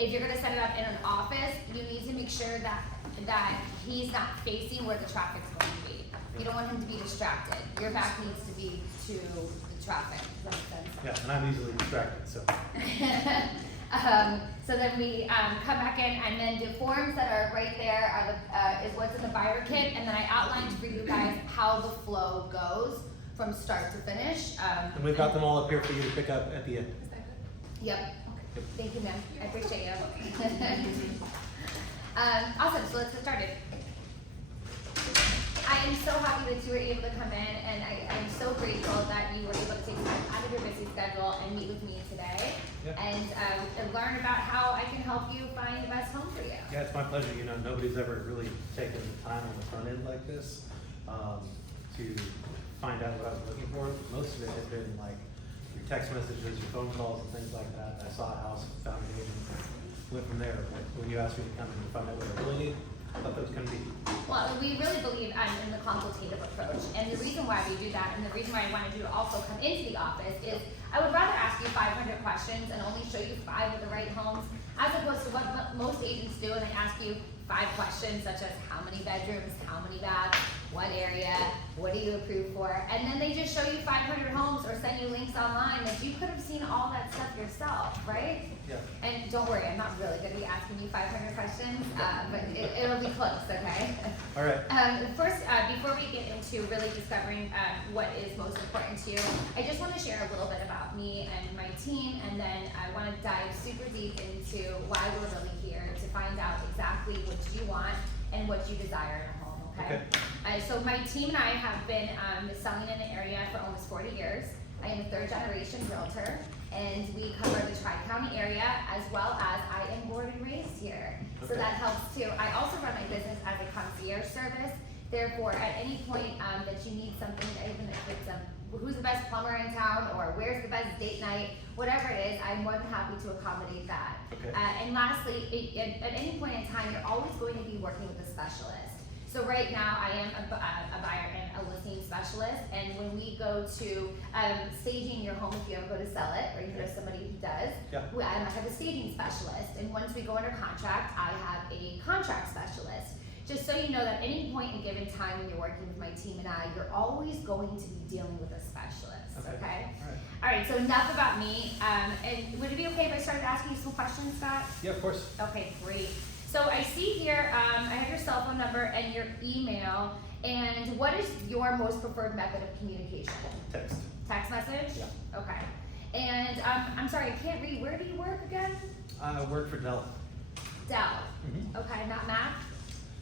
if you're gonna set it up in an office, you need to make sure that he's not facing where the traffic's going to be. You don't want him to be distracted. Your back needs to be to the traffic. Does that make sense? Yeah, and I'm easily distracted, so. So then we come back in, and then the forms that are right there are is what's in the buyer kit, and then I outlined for you guys how the flow goes from start to finish. And we've got them all up here for you to pick up at the end. Yep. Okay. Thank you, ma'am. I appreciate you. Awesome. So let's get started. I am so happy that you were able to come in, and I'm so grateful that you were able to take time out of your busy schedule and meet with me today, and learn about how I can help you find the best home for you. Yeah, it's my pleasure. You know, nobody's ever really taken the time on the front end like this to find out what I was looking for. Most of it has been like your text messages, your phone calls, and things like that. I saw a house, found an agent, went from there. But when you asked me to come in and find out what I really need, I thought that was going to be. Well, we really believe in the consultative approach, and the reason why we do that, and the reason why I wanted you to also come into the office is I would rather ask you 500 questions and only show you 5 of the right homes, as opposed to what most agents do, and they ask you 5 questions such as how many bedrooms, how many baths, what area, what are you approved for, and then they just show you 500 homes or send you links online that you could have seen all that stuff yourself, right? Yeah. And don't worry, I'm not really going to be asking you 500 questions, but it'll be close, okay? All right. First, before we get into really discovering what is most important to you, I just want to share a little bit about me and my team, and then I want to dive super deep into why we're really here to find out exactly what you want and what you desire in a home, okay? So my team and I have been selling in the area for almost 40 years. I am a 3rd generation realtor, and we cover the Tri-County area, as well as I am born and raised here. So that helps too. I also run my business as a concierge service. Therefore, at any point that you need something, even if it's who's the best plumber in town, or where's the best date night, whatever it is, I'm more than happy to accommodate that. And lastly, at any point in time, you're always going to be working with a specialist. So right now, I am a buyer and a listing specialist, and when we go to staging your home, if you ever go to sell it, or you know somebody who does, I have a staging specialist, and once we go under contract, I have a contract specialist. Just so you know that at any point in given time when you're working with my team and I, you're always going to be dealing with a specialist, okay? All right, so enough about me, and would it be okay if I started asking you some questions, Scott? Yeah, of course. Okay, great. So I see here, I have your cell phone number and your email, and what is your most preferred method of communication? Text. Text message? Yeah. Okay. And I'm sorry, I can't read. Where do you work again? I work for Dell. Dell. Okay, not Mac?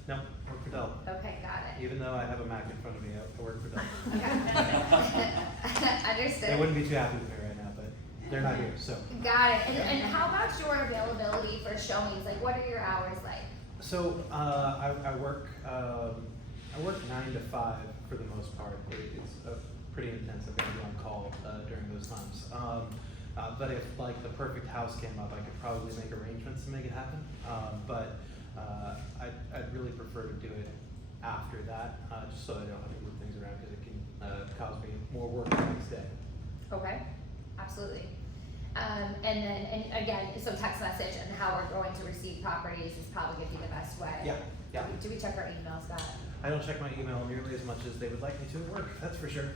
No, I work for Dell. Okay, got it. Even though I have a Mac in front of me, I work for Dell. Okay. Understood. They wouldn't be too happy with me right now, but they're not here, so. Got it. And how about your availability for showings? Like, what are your hours like? So I work 9 to 5 for the most part. It's pretty intense. I've got to be on call during those times. But if like the perfect house came up, I could probably make arrangements to make it happen. But I'd really prefer to do it after that, just so I don't have to move things around, because it can cause me more work the next day. Okay, absolutely. And again, so text message and how we're going to receive properties is probably going to be the best way. Yeah. Do we check our emails, Scott? I don't check my email nearly as much as they would like me to at work, that's for sure.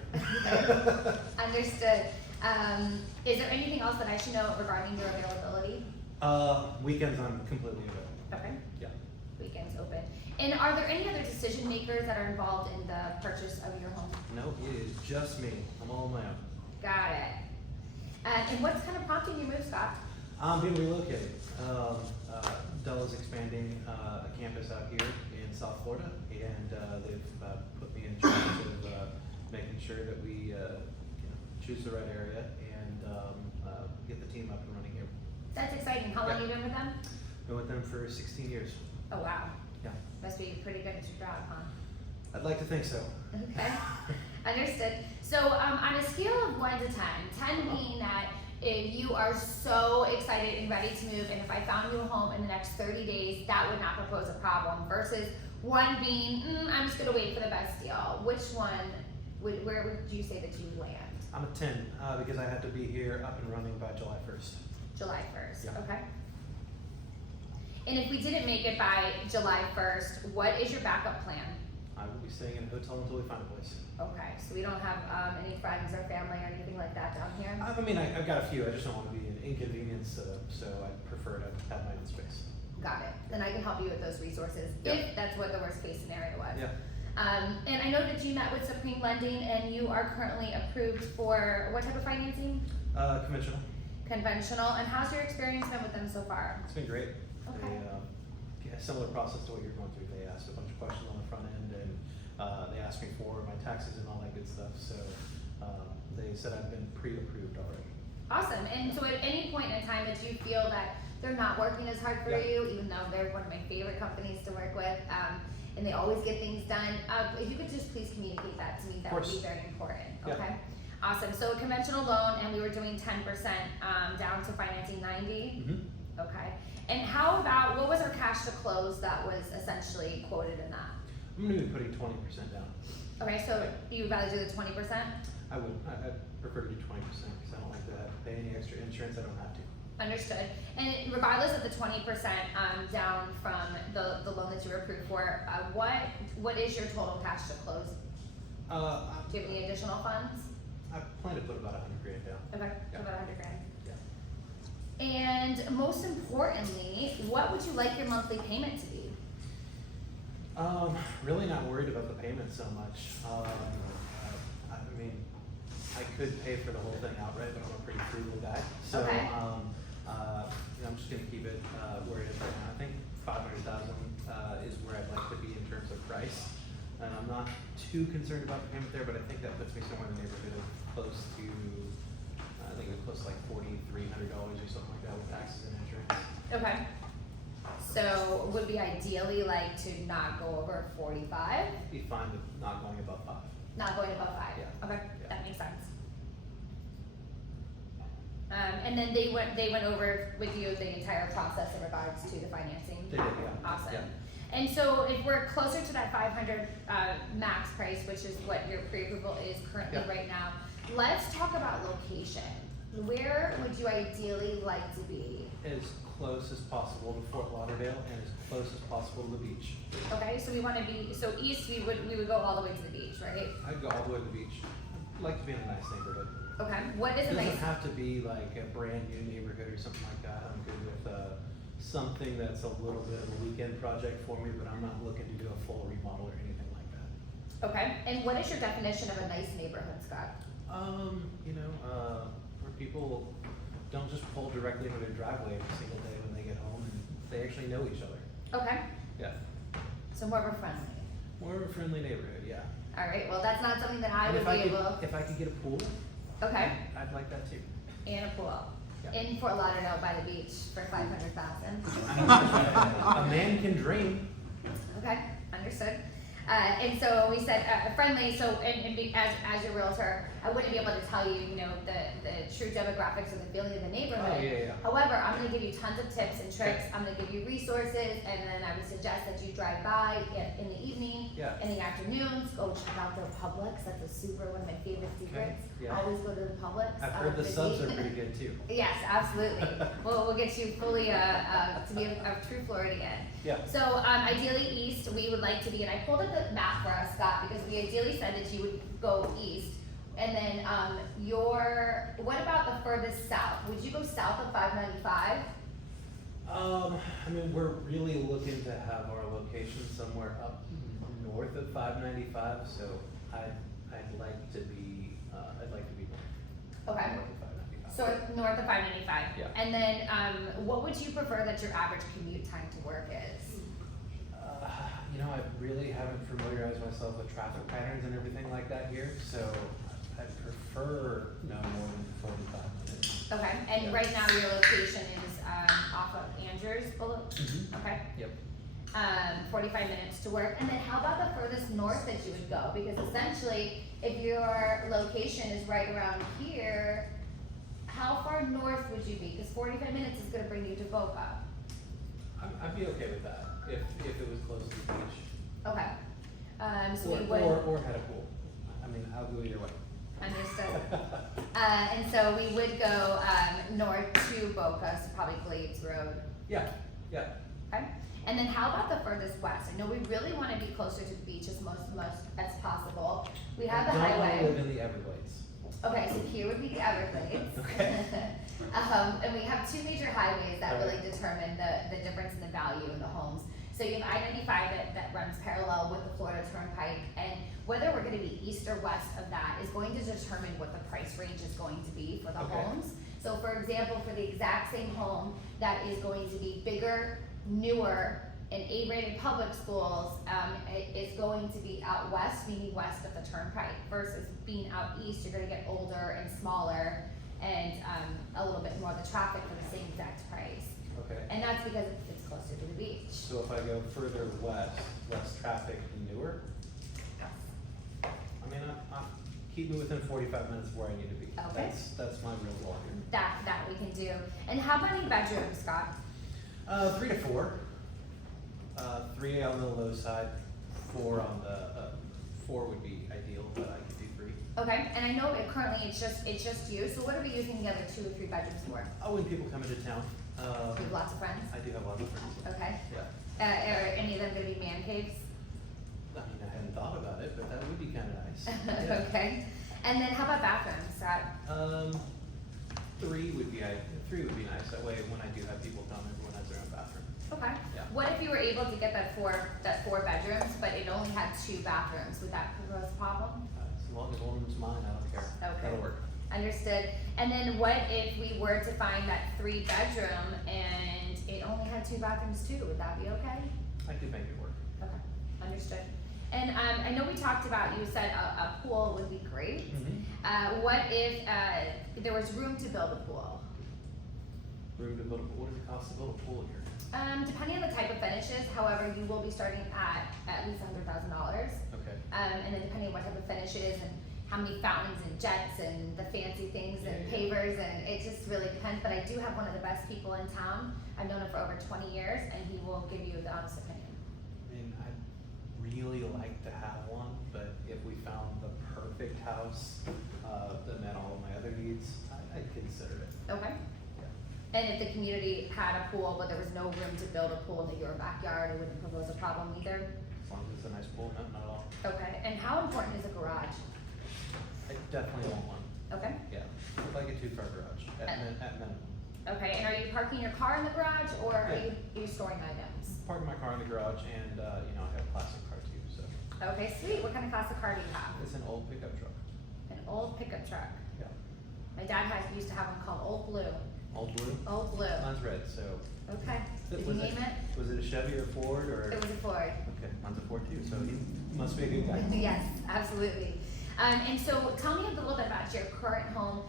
Understood. Is there anything else that I should know regarding your availability? Weekends I'm completely available. Okay. Yeah. Weekends open. And are there any other decision makers that are involved in the purchase of your home? No, it is just me. I'm all on my own. Got it. And what's kind of prompting your move, Scott? I'm being relocated. Dell is expanding a campus out here in South Florida, and they've put me in charge of making sure that we choose the right area and get the team up and running here. That's exciting. How long have you been with them? Been with them for 16 years. Oh, wow. Yeah. Must be pretty good at your job, huh? I'd like to think so. Okay. Understood. So on a scale of 1 to 10, 10 being that if you are so excited and ready to move, and if I found you a home in the next 30 days, that would not propose a problem, versus 1 being, I'm just going to wait for the best deal. Which one, where would you say that you land? I'm a 10 because I have to be here up and running by July 1st. July 1st, Yeah. okay. And if we didn't make it by July 1st, what is your backup plan? I will be staying in a hotel until we find a place. Okay, so we don't have any friends or family or anything like that down here? I mean, I've got a few. I just don't want to be an inconvenience to them, so I prefer to have my own space. Got it. Then I can help you with those resources Yep. if that's what the worst case scenario was. Yeah. And I know that you met with Supreme Lending and you are currently approved for what type of financing? Conventional. Conventional. And how's your experience been with them so far? It's been great. Okay. They, similar process to what you're going through. They asked a bunch of questions on the front end, and they asked me for my taxes and all that good stuff. So they said I've been pre-approved already. Awesome. And so at any point in time that you feel that they're not working as hard for Yeah. you, even though they're one of my favorite companies to work with, and they always get things done, if you could just please communicate that to me, that would be very important. Yeah. Okay. Awesome. So a conventional loan, and we were doing 10% down to financing 90. Mm-hmm. Okay. And how about, what was our cash to close that was essentially quoted in that? I'm going to be putting 20% down. Okay, so you would rather do the 20%? I would. I prefer to do 20% because I don't like to have to pay any extra insurance. I don't have to. Understood. And regardless of the 20% down from the loan that you were approved for, what is your total cash to close? Do you have any additional funds? I plan to put about $100,000 down. Okay, Yeah. about 100 grand. Yeah. And most importantly, what would you like your monthly payment to be? Really not worried about the payment so much. I mean, I could pay for the whole thing outright, but I'm a pretty frugal guy. So, Okay. I'm just gonna keep it where it is right now. I think 500,000 is where I'd like to be in terms of price. And I'm not too concerned about the payment there, but I think that puts me somewhere in the neighborhood of close to, I think it was close to like $4,300 or something like that with taxes and insurance. Okay. So would we ideally like to not go over 45? Be fine with not going above 5. Not going above 5? Yeah. Okay, Yeah. that makes sense. And then they went over with you the entire process in regards to the financing? They did, yeah. Awesome. Yeah. And so if we're closer to that 500 max price, which is what your pre-approval is currently Yeah. right now, let's talk about location. Where would you ideally like to be? As close as possible to Fort Lauderdale and as close as possible to the beach. Okay, so we want to be, so east we would go all the way to the beach, right? I'd go all the way to the beach. I'd like to be in a nice neighborhood. Okay, what is It a nice? doesn't have to be like a brand new neighborhood or something like that. I'm good with something that's a little bit of a weekend project for me, but I'm not looking to do a full remodel or anything like that. Okay, and what is your definition of a nice neighborhood, Scott? Where people don't just pull directly into their driveway every single day when they get home, and they actually know each other. Okay, Yeah, so more of a friendly. more of a friendly neighborhood. Yeah. All right, well, that's not something that I And would be able. if I could get a pool, Okay, I'd like that too. and a pool. Yeah. In Fort Lauderdale by the beach for 500,000. A man can dream. Okay, understood. And so we said friendly. So as your realtor, I wouldn't be able to tell you, the true demographics or the feeling of the neighborhood. Oh, yeah. However, I'm going to give you tons of tips and tricks. I'm going to give you resources, and then I would suggest that you drive by in the evening, Yeah. in the afternoons. Go check out their Publix. That's one of my favorite secrets. Yeah. Always go to the Publix. I've heard the subs are pretty good too. Yes, absolutely. We'll get you fully to be a true Floridian. Yeah. So ideally east, we would like to be, and I pulled up the map for us, Scott, because we ideally said that you would go east. And then what about the furthest south? Would you go south of 595? We're really looking to have our location somewhere up north of 595, so I'd like to be north. Okay. North of 595. So north of 595. Yeah. And then what would you prefer that your average commute time to work is? I really haven't familiarized myself with traffic patterns and everything like that here, so I'd prefer no more than 45 minutes. Okay, and Yeah. right now your location is off of Andrews Boulevard? Mhm. Okay. Yep. 45 minutes to work. And then how about the furthest north that you would go? Because essentially, if your location is right around here, how far north would you be? Because 45 minutes is going to bring you to Boca. I'd be okay with that if it was close to the beach. Okay. So we would. Or had a pool. I'll go either way. Understood. And so we would go north to Boca, so probably Glades Road. Yeah. Okay, and then how about the furthest west? I know we really wanna be closer to the beach as most as possible. We have the I don't wanna highway. live in the Everglades. Okay, so here would be the Everglades. Okay. And we have two major highways that Okay. really determine the difference in the value in the homes. So you have I-95 that runs parallel with the Florida Turnpike, and whether we're gonna be east or west of that is going to determine what the price range is going to be for the Okay. homes. So for example, for the exact same home that is going to be bigger, newer, and A-rated public schools, it is going to be out west, meaning west of the Turnpike, versus being out east, you're gonna get older and smaller, and a little bit more of the traffic for the same exact price. Okay. And that's because it's closer to the beach. So if I go further west, less traffic and newer, I mean, I'm keep me within 45 minutes of where I need to be. Okay. That's my real goal here. That we can do. And how many bedrooms, Scott? 3 to 4. 3 on the low side, 4 on the, 4 would be ideal, but I could do 3. Okay, and I know that currently it's just you, so what are we using the other 2 or 3 bedrooms for? Oh, when people come into town, You have lots of friends? I do have lots of friends. Okay. Yeah. Are any of them gonna be man caves? I mean, I hadn't thought about it, but that would be kind of nice. Yeah. Okay. And then how about bathrooms, Scott? 3 would be nice. That way, when I do have people come, everyone has their own bathroom. Okay. Yeah. What if you were able to get that 4 bedrooms, but it only had 2 bathrooms? Would that pose a problem? As long as one of them's mine, I don't care. Okay. That'll work. Understood. And then what if we were to find that 3 bedroom and it only had 2 bathrooms too? Would that be okay? I could make it work. Okay, understood. And I know we talked about, you said a pool would be great. What if there was room to build a pool? Room to build a pool. What does it cost to build a pool here? Depending on the type of finishes, however, you will be starting at least $100,000. Okay. And then depending on what type of finishes and how many fountains and jets and the fancy things and Yeah. pavers, and it just really depends. But I do have one of the best people in town. I've known him for over 20 years, and he will give you the honest opinion. I mean, I'd really like to have one, but if we found the perfect house that met all of my other needs, I'd consider it. Okay. Yeah. And if the community had a pool, but there was no room to build a pool in your backyard, it wouldn't pose a problem either? As long as it's a nice pool, not at all. Okay, and how important is a garage? I definitely want one. Okay. Yeah, I'd like a 2-car garage at minimum. Okay, and are you parking your car in the garage, or are Yeah. you storing items? Parking my car in the garage, and I have a plastic car too. So Okay, sweet. What kind of classic car do you have? it's an old pickup truck. An old pickup truck. Yeah. My dad used to have one called Old Blue. Old blue. Old Blue. Mine's red. So Okay. Did you was name it? Was it a Chevy or Ford or? It was a Ford. Okay, mine's a Ford too. So he must be a good guy. Yes, absolutely. And so tell me a little bit about your current home.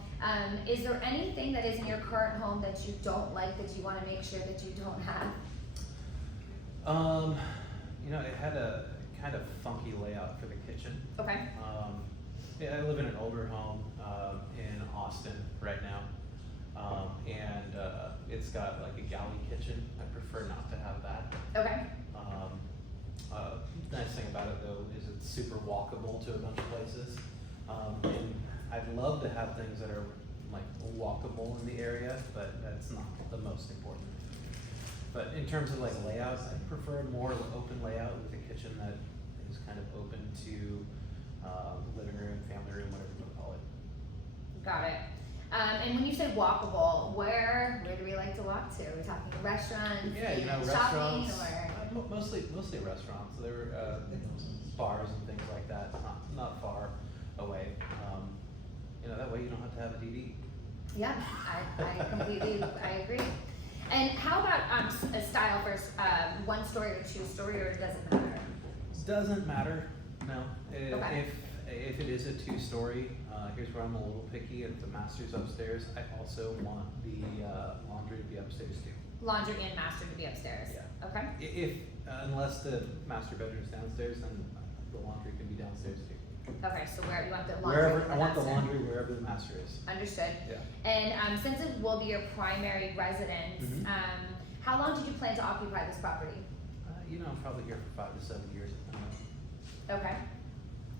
Is there anything that is in your current home that you don't like, that you want to make sure that you don't have? It had a kind of funky layout for the kitchen. Okay. I live in an older home in Austin right now, and it's got like a galley kitchen. I prefer not to have that. Okay. Nice thing about it though is it's super walkable to a bunch of places, and I'd love to have things that are like walkable in the area, but that's not the most important. But in terms of like layouts, I prefer more of an open layout with a kitchen that is kind of open to living room, family room, whatever you want to call it. Got it. And when you say walkable, where do we like to walk to? Are we talking restaurants? Yeah, shopping, restaurants. or? Mostly restaurants. There were bars and things like that, not far away. That way you don't have to have a TV. Yeah, I completely, I agree. And how about a style first, 1-story or 2-story, or it doesn't matter? Doesn't matter, no. Okay. If it is a 2-story, here's where I'm a little picky. If it's a master's upstairs, I also want the laundry to be upstairs too. Laundry and master to be upstairs? Yeah. Okay. Unless the master bedroom's downstairs, then the laundry can be downstairs too. Okay, so where you want the laundry? Wherever, and I want the master. laundry wherever the master is. Understood. Yeah. And since it will be your primary residence, Mhm. how long did you plan to occupy this property? I'm probably here for 5 to 7 years at the moment. Okay.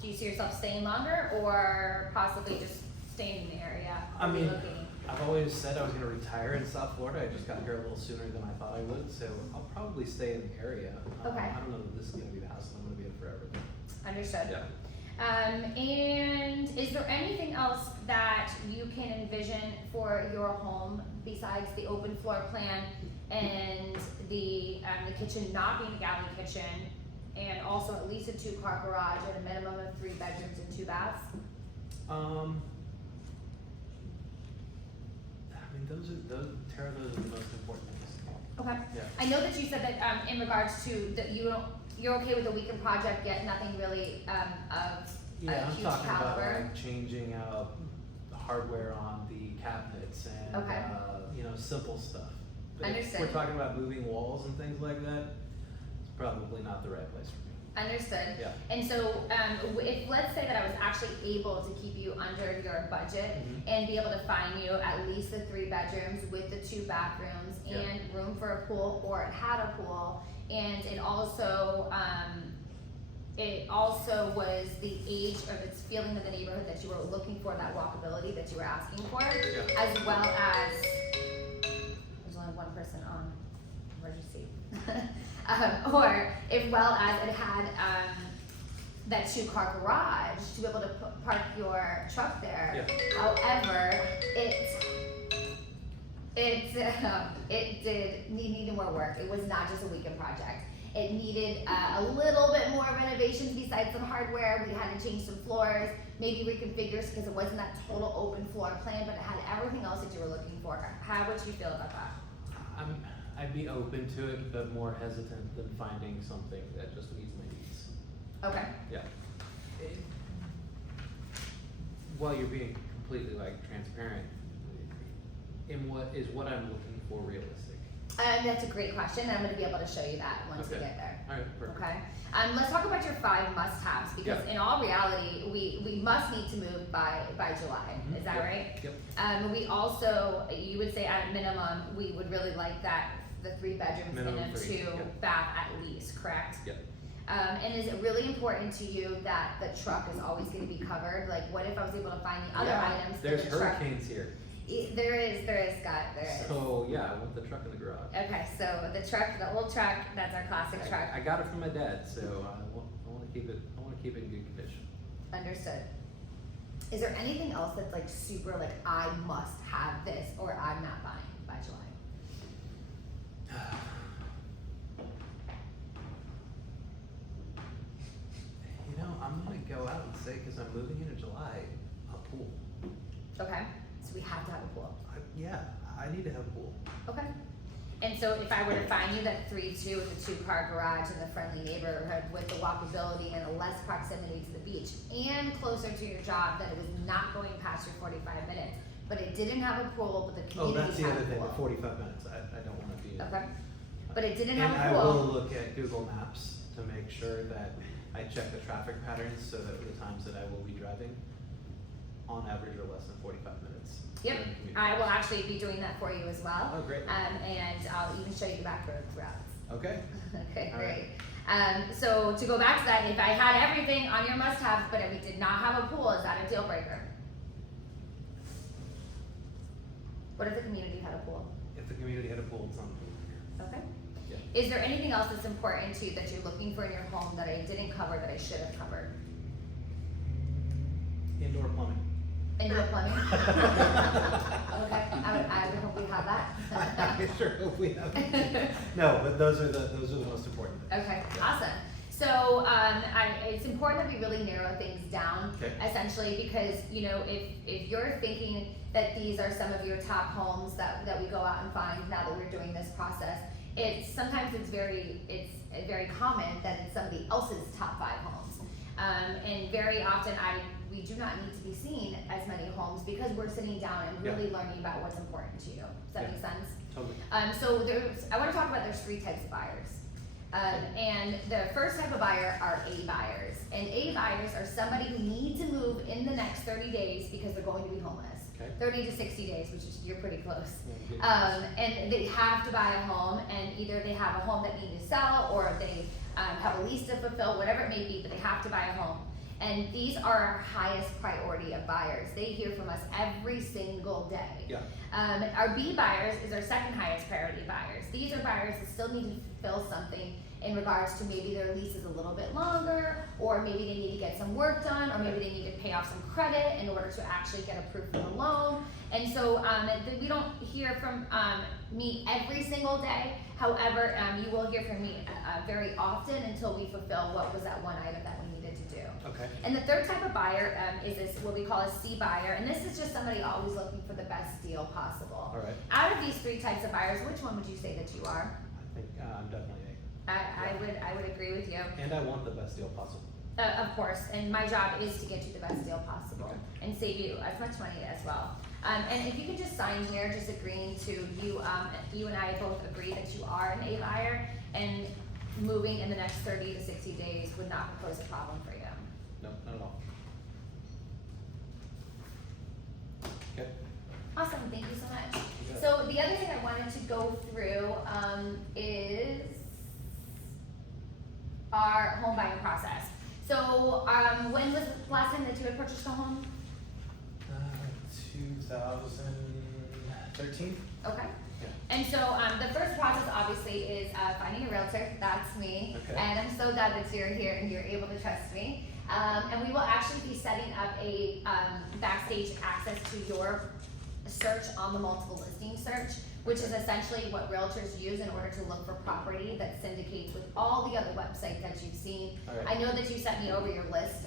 Do you see yourself staying longer, or possibly just staying in the area? I or mean, relocating? I've always said I was gonna retire in South Florida. I just got here a little sooner than I thought I would, so I'll probably stay in the area. Okay. I don't know that this is gonna be the house that I'm gonna be in forever. Understood. Yeah. And is there anything else that you can envision for your home besides the open floor plan and the kitchen not being a galley kitchen, and also at least a 2-car garage and a minimum of 3 bedrooms and 2 baths? I mean, Tara, those are the most important things. Okay. Yeah. I know that you said that in regards to that you're okay with the weekend project, yet nothing really of Yeah, a I'm huge talking about caliber. like changing out the hardware on the cabinets and, Okay. Simple stuff. But Understood. if we're talking about moving walls and things like that, it's probably not the right place for me. Understood. Yeah. And so, if let's say that I was actually able to keep you under your budget Mhm. and be able to find you at least the 3 bedrooms with the 2 bathrooms Yeah. and room for a pool, or it had a pool, and it also was the age of its feeling of the neighborhood that you were looking for, that walkability that you were asking for, Yeah. as well as there's only one person on emergency. Or if well as it had that 2-car garage to be able to park your truck there. Yeah. However, it did need more work. It was not just a weekend project. It needed a little bit more renovations besides some hardware. We had to change some floors, maybe reconfigure because it wasn't that total open floor plan, but it had everything else that you were looking for. How would you feel about that? I'd be open to it, but more hesitant than finding something that just meets my needs. Okay. Yeah. While you're being completely transparent, in what I'm looking for realistic? That's a great question. I'm going to be able to show you that once we Okay. get there. All right, perfect. Okay. Let's talk about your 5 must-haves, because Yeah. in all reality, we must need to move by July. Mhm. Is that Yep. right? Yep. We also, you would say at a minimum, we would really like the 3 bedrooms Minimum and a 3, 2 yep. bath at least, correct? Yep. And is it really important to you that the truck is always going to be covered? Like, what if I was able to find the other items? There's that the truck, hurricanes here. There is, Scott, there is. So yeah, I want the truck in the garage. Okay, so the truck, the old truck, that's our classic truck. I got it from my dad, so I want to keep it. I want to keep it in good condition. Understood. Is there anything else that's like super like I must have this or I'm not buying by July? I'm gonna go out and say, because I'm moving in July, a pool. Okay, so we have to have a pool. I need to have a pool. Okay. And so if I were to find you that 3-2 with a 2-car garage in the friendly neighborhood with the walkability and a less proximity to the beach and closer to your job, that it was not going past your 45 minutes, but it didn't have a pool, but the community Oh, that's the had other a thing, pool. the 45 minutes, I don't want to be. Okay. But it didn't And have I a will pool. look at Google Maps to make sure that I check the traffic patterns so that for the times that I will be driving, on average are less than 45 minutes. Yep, during commute I will times. actually be doing that for you as well. Oh, great. And I'll even show you the back road routes. Okay. Okay, All great. right. So to go back to that, if I had everything on your must-haves, but we did not have a pool, is that a deal breaker? What if the community had a pool? If the community had a pool, it's on the pool. Okay. Yeah. Is there anything else that's important to you that you're looking for in your home that I didn't cover that I should have covered? Indoor plumbing. Indoor plumbing? Okay, I would hope we have that. I sure hope we have. No, but those are the most important things. Okay, awesome. So it's important that we really narrow things down, Okay. essentially, because if you're thinking that these are some of your top homes that we go out and find now that we're doing this process, it's very common that it's somebody else's top 5 homes, and very often we do not need to be seeing as many homes because we're sitting down and really learning about what's important to you. Does that make sense? Totally. So I want to talk about there's 3 types of buyers. And the first type of buyer are A buyers. And A buyers are somebody who need to move in the next 30 days because they're going to be homeless. Okay. 30 to 60 days, which is, you're pretty close. Yeah, And they have to buy a home, and either they have a home that need to sell, or they have a lease to fulfill, whatever it may be, but they have to buy a home. And these are our highest priority of buyers. They hear from us every single day. Yeah. Our B buyers is our second highest priority buyers. These are buyers that still need to fulfill something in regards to maybe their lease is a little bit longer, or maybe they need to get some work done, or maybe they need to pay off some credit in order to actually get approved for the loan. And so we don't hear from me every single day. However, you will hear from me very often until we fulfill what was that one item that we needed to do. Okay. And the third type of buyer is this, what we call a C buyer, and this is just somebody always looking for the best deal possible. All right. Out of these three types of buyers, which one would you say that you are? I think I'm definitely I would agree with you. A. And I want the best deal possible. Of course, and my job is to get you the best deal possible Okay. and save you as much money as well. And if you could just sign here, just agreeing to you and I both agree that you are an A buyer, and moving in the next 30 to 60 days would not pose a problem for you. No, not at all. Okay. Awesome, thank you so much. You got it. So the other thing I wanted to go through is our home buying process. So when was the last time that you had purchased a home? 2013. Okay. Yeah. And so the first process obviously is finding a realtor. That's me. Okay. And I'm so glad that you're here and you're able to trust me. And we will actually be setting up a backstage access to your search on the multiple listing search, which is essentially what realtors use in order to look for property that syndicates with all the other websites that you've seen. All right. I know that you sent me over your list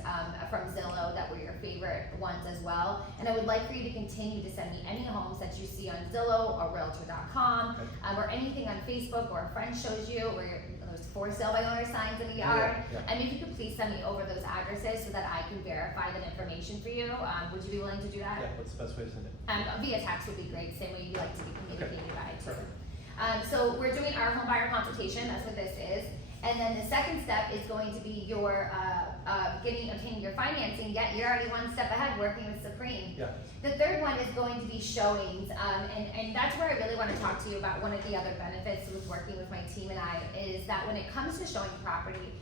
from Zillow that were your favorite ones as well, and I would like for you to continue to send me any homes that you see on Zillow or Realtor.com, Okay. or anything on Facebook or a friend shows you where there's for sale by owner signs in the yard. Yeah. And if you could please send me over those addresses so that I can verify that information for you. Would you be willing to do that? Yeah, what's the best way to send it? Via text would be great, same way you like to be communicated by too. Perfect. So we're doing our home buyer consultation, that's what this is. And then the second step is going to be your obtaining your financing, yet you're already one step ahead working with Supreme. Yeah. The third one is going to be showings, and that's where I really want to talk to you about one of the other benefits with working with my team and I, is that when it comes to showing property,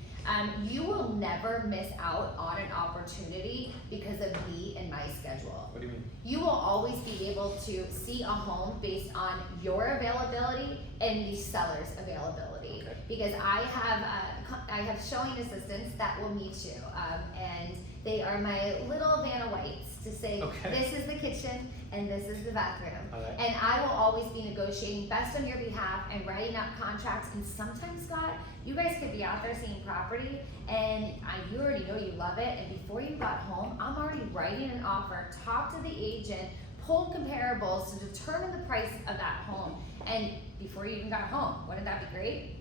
you will never miss out on an opportunity because of me and my schedule. What do you mean? You will always be able to see a home based on your availability and the seller's availability. Okay. Because I have showing assistants that will meet you, and they are my little Vanna Whites to say, Okay. this is the kitchen and this is the bathroom. All right. And I will always be negotiating best on your behalf and writing up contracts. And sometimes, Scott, you guys could be out there seeing property and you already know you love it. And before you got home, I'm already writing an offer, talk to the agent, pull comparables to determine the price of that home. And before you even got home, wouldn't that be great?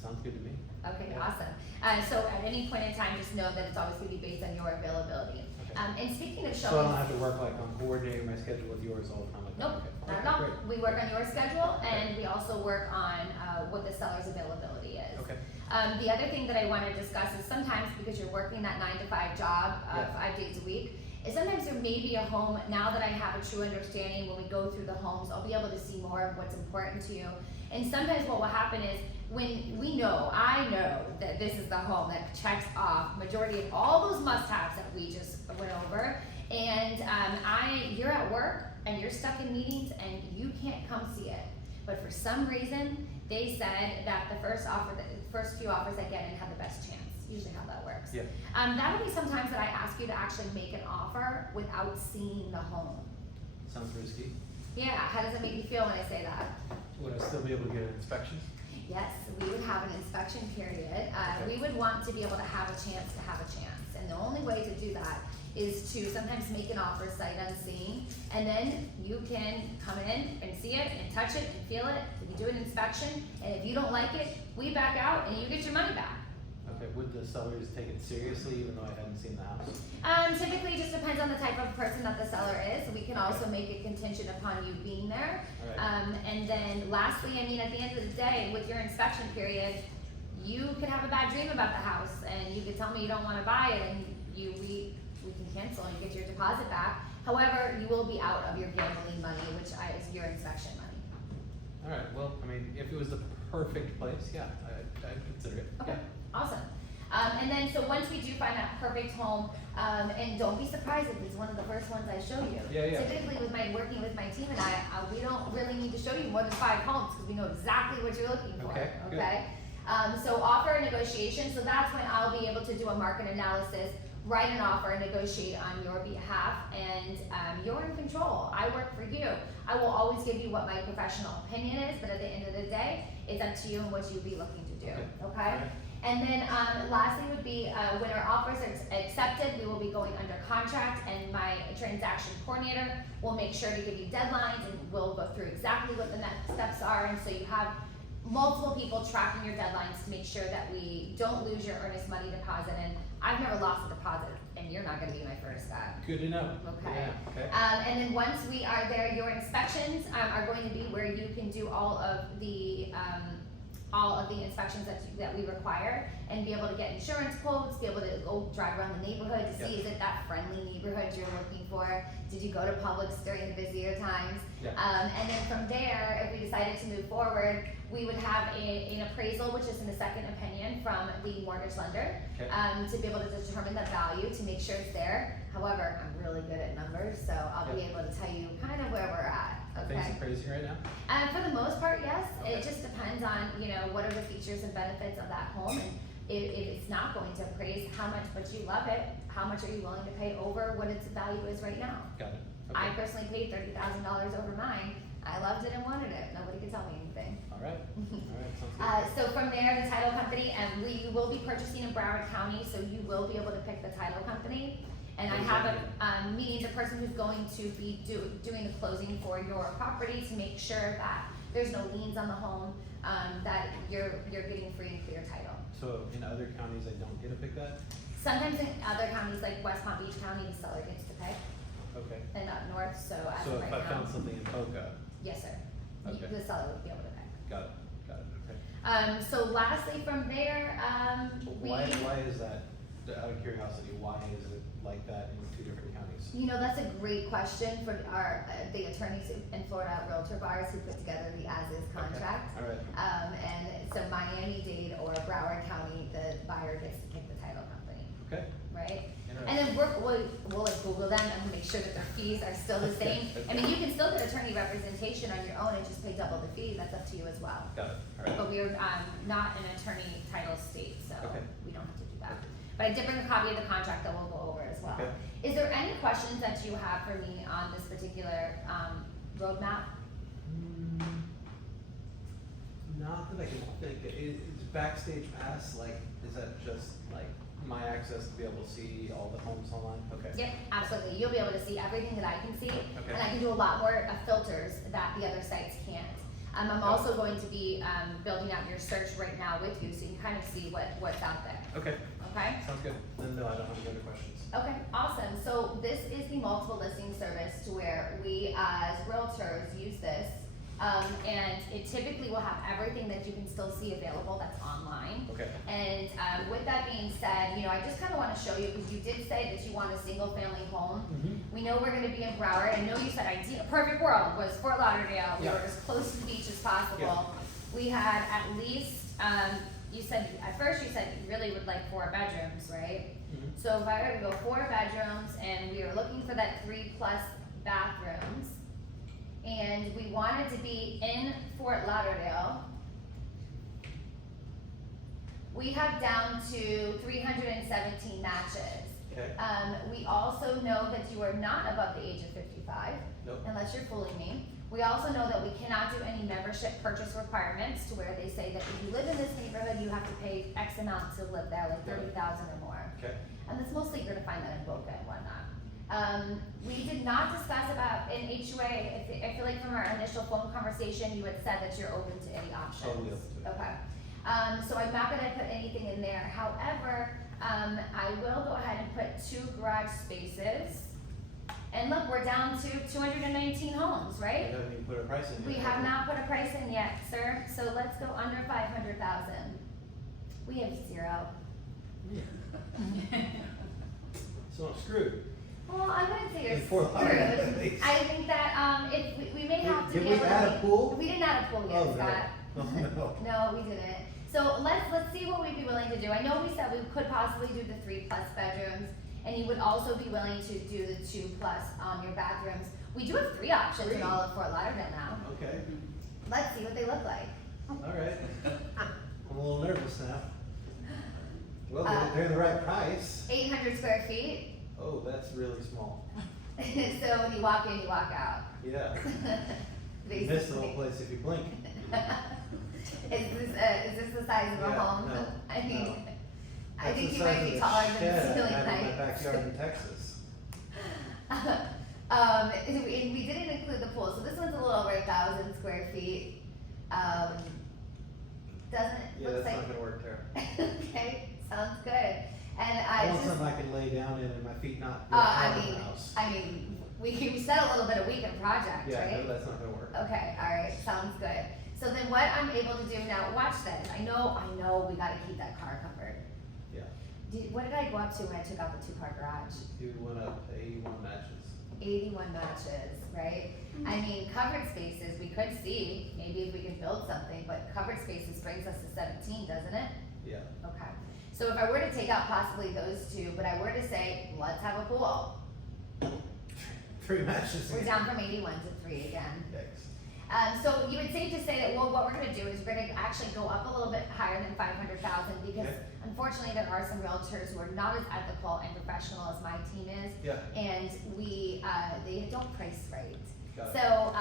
Sounds good to me. Okay, Yeah. awesome. So at any point in time, just know that it's always going to be based on your availability. Okay. And speaking of So I showing, don't have to work like I'm coordinating my schedule with yours all the time. Like nope, that. Okay. not at all. Great. We work on your schedule, and we also work on what the seller's availability is. Okay. The other thing that I want to discuss is sometimes because you're working that 9 to 5 job, Yeah. 5 days a week, is sometimes there may be a home, now that I have a true understanding when we go through the homes, I'll be able to see more of what's important to you. And sometimes what will happen is when I know that this is the home that checks off majority of all those must-haves that we just went over, and you're at work and you're stuck in meetings and you can't come see it. But for some reason, they said that the first few offers I get in have the best chance. Usually how that works. Yeah. That'll be sometimes that I ask you to actually make an offer without seeing the home. Sounds risky. Yeah, how does it make you feel when I say that? Would I still be able to get an inspection? Yes, we would have an inspection period. Okay. We would want to be able to have a chance to have a chance. And the only way to do that is to sometimes make an offer sight unseen, and then you can come in and see it and touch it and feel it. We do an inspection, and if you don't like it, we back out and you get your money back. Okay, would the sellers take it seriously even though I hadn't seen the house? Typically, it just depends on the type of person that the seller is. We can also make it contingent upon you being there. All right. And then lastly, I mean, at the end of the day, with your inspection period, you could have a bad dream about the house, and you could tell me you don't want to buy it, and we can cancel and get your deposit back. However, you will be out of your gambling money, which is your inspection money. All right, well, I mean, if it was the perfect place, yeah, I'd consider it. Okay, Yeah. awesome. And then, so once we do find that perfect home, and don't be surprised if it's one of the first ones I show you. Yeah. Typically with working with my team and I, we don't really need to show you more than 5 homes because we know exactly what you're looking for, Okay, good. okay? So offer a negotiation, so that's when I'll be able to do a market analysis, write an offer, negotiate on your behalf, and you're in control. I work for you. I will always give you what my professional opinion is, but at the end of the day, it's up to you and what you'd be looking to do, okay? And then lastly would be when our offers are accepted, we will be going under contract, and my transaction coordinator will make sure to give you deadlines, and we'll go through exactly what the next steps are, and so you have multiple people tracking your deadlines to make sure that we don't lose your earnest money deposit. And I've never lost a deposit, and you're not gonna be my first guy. Good to know. Okay. Yeah, okay. And then once we are there, your inspections are going to be where you can do all of the inspections that we require, and be able to get insurance quotes, be able to go drive around the neighborhood to see, is it that friendly neighborhood you're looking for? Did you go to Publix during the busier times? And then from there, if we decided to move forward, we would have an appraisal, which is in a second opinion from the mortgage lender, to be able to determine the value, to make sure it's there. However, I'm really good at numbers, so I'll be able to tell you kind of where we're at. Are things appraising right now? For the most part, yes. Okay. It just depends on, what are the features and benefits of that home, and if it's not going to appraise, how much, but you love it, how much are you willing to pay over what its value is right now? Got it. I personally paid $30,000 over mine. I loved it and wanted it. Nobody could tell me anything. All right, sounds good. So from there, the title company, and we will be purchasing in Broward County, so you will be able to pick the title company. And I have a meeting the person who's going to be doing the closing for your property to make sure that there's no liens on the home, that you're getting free and clear title. So in other counties, I don't get to pick that? Sometimes in other counties, like West Palm Beach County, the seller gets to pay, Okay. and up north, so as So of if right I found now, something in Boca, yes, sir. Okay. The seller would be able to pay. got it, okay. So lastly, from there, Why is that, out of curiosity, why is it like that in 2 different counties? That's a great question for the attorneys in Florida, realtor buyers who put together the as-is contract. All right. And so Miami-Dade or Broward County, the buyer gets to pick the title company, Okay. right? And then we'll like Google them and make sure that their fees are still the same. Okay. I mean, you can still get attorney representation on your own and just pay double the fee. That's up to you as well. Got it, all right. But we are not an attorney title state, so Okay. we don't have to do that. But I did bring a copy of the contract that we'll go over as well. Okay. Is there any questions that you have for me on this particular roadmap? Not that I can think. Is Backstage Pass, like, is that just like my access to be able to see all the homes online? Okay. Yep, absolutely. You'll be able to see everything that I can see, Okay. and I can do a lot more filters that the other sites can't. I'm also going to be building out your search right now with you, so you can kind of see what's out there. Okay, Okay? sounds good. Then no, I don't have any other questions. Okay, awesome. So this is the multiple listing service, to where we as realtors use this, and it typically will have everything that you can still see available that's online. Okay. And with that being said, I just kind of want to show you, because you did say that you want a single family home. Mm-hmm. We know we're going to be in Broward. I know you said ideal, perfect world was Fort Lauderdale. We Yeah. were as close to the beach as possible. Yeah. We had at least, you said, at first you said you really would like 4 bedrooms, right? Mm-hmm. So if I were to go 4 bedrooms, and we were looking for that 3+ bathrooms, and we wanted to be in Fort Lauderdale, we have down to 317 matches. Okay. We also know that you are not above the age of 55, Nope. unless you're fooling me. We also know that we cannot do any membership purchase requirements, to where they say that if you live in this neighborhood, you have to pay X amount to live there, like 30,000 or more. Okay. And that's mostly, you're gonna find that in Boca and whatnot. We did not discuss about an HOA. I feel like from our initial phone conversation, you had said that you're open to any options. Totally open to it. Okay. So I'm not gonna put anything in there. However, I will go ahead and put 2 garage spaces. And look, we're down to 219 homes, I right? haven't even put a price in We yet. have not put a price in yet, sir. So let's go under 500,000. We have 0. So I'm screwed. Well, I wouldn't say you're In Fort screwed. Lauderdale, at least. I think that if we may have to Did be we able add to. a pool? We didn't add a pool yet, Oh, no. Scott. Oh, no. No, we didn't. So let's see what we'd be willing to do. I know we said we could possibly do the 3+ bedrooms, and you would also be willing to do the 2+ your bathrooms. We do have 3 options in all of Fort Lauderdale now. Okay, Let's see what they look like. all right. I'm a little nervous now. Well, they're the right price. 800 square feet. Oh, that's really small. So when you walk in, you walk out. Yeah. You miss the whole Basically. place if you blink. Is this the size of a Yeah, home? no, I think, no. I That's think the you size might of be the taller than the shed ceiling I have in height. my backyard in Texas. And we didn't include the pool, so this one's a little over 1,000 square feet. Doesn't it, Yeah, looks that's like. not gonna work there. Okay, sounds good. And I I want just, something I can lay down in and my feet not go I out of mean, the house. we said a little bit of weekend project, Yeah, right? no, that's not gonna work. Okay, alright, sounds good. So then what I'm able to do now, watch this, I know we gotta keep that car covered. Yeah, What did I go up to when I took out the 2-car garage? you went up to 81 matches. 81 matches, right? I mean, covered spaces, we could see, maybe if we could build something, but covered spaces brings us to 17, doesn't it? Yeah, Okay, so if I were to take out possibly those 2, but I were to say, let's have a pool, 3 matches. we're down from 81 to 3 again. Yikes. So you would safe to say that, well, what we're gonna do is we're gonna actually go up a little bit higher than 500,000 because Okay. unfortunately there are some realtors who are not as ethical and professional as my team is. Yeah. And they don't price right. Got it. So,